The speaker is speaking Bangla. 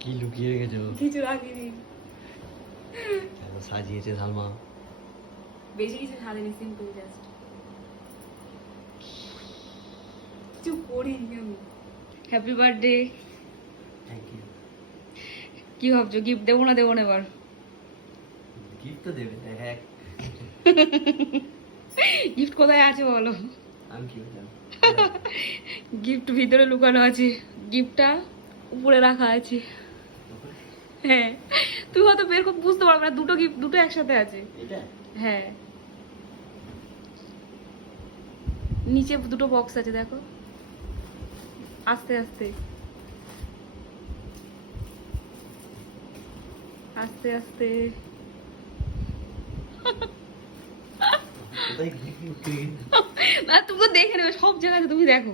কি লুকিয়ে রেখেছো? কিছু রাখিনি, সাজিয়েছে সালমা। বেশি কিছু সাজানি, সিম্পল জাস্ট কিছু করিনি আমি। Happy birthday. Thank you. কি ভাবছো, গিফট দেবো না দেবো না এবার? গিফট তো দেবে। হ্যাঁ, গিফট কোথায় আছে বলো? আমি কি জানি। গিফট ভিতরে লুকানো আছে, গিফটটা উপরে রাখা আছে। হ্যাঁ, তুই হয়তো বের করে বুঝতে পারবে না, দুটো গিফট দুটো একসাথে আছে। এটা হ্যাঁ, নিচে দুটো বক্স আছে দেখো, আস্তে আস্তে আস্তে আস্তে। কোথায় গিফট লুকিয়ে? না তুমি তো দেখে নেবে, সব জায়গায় তুমি দেখো।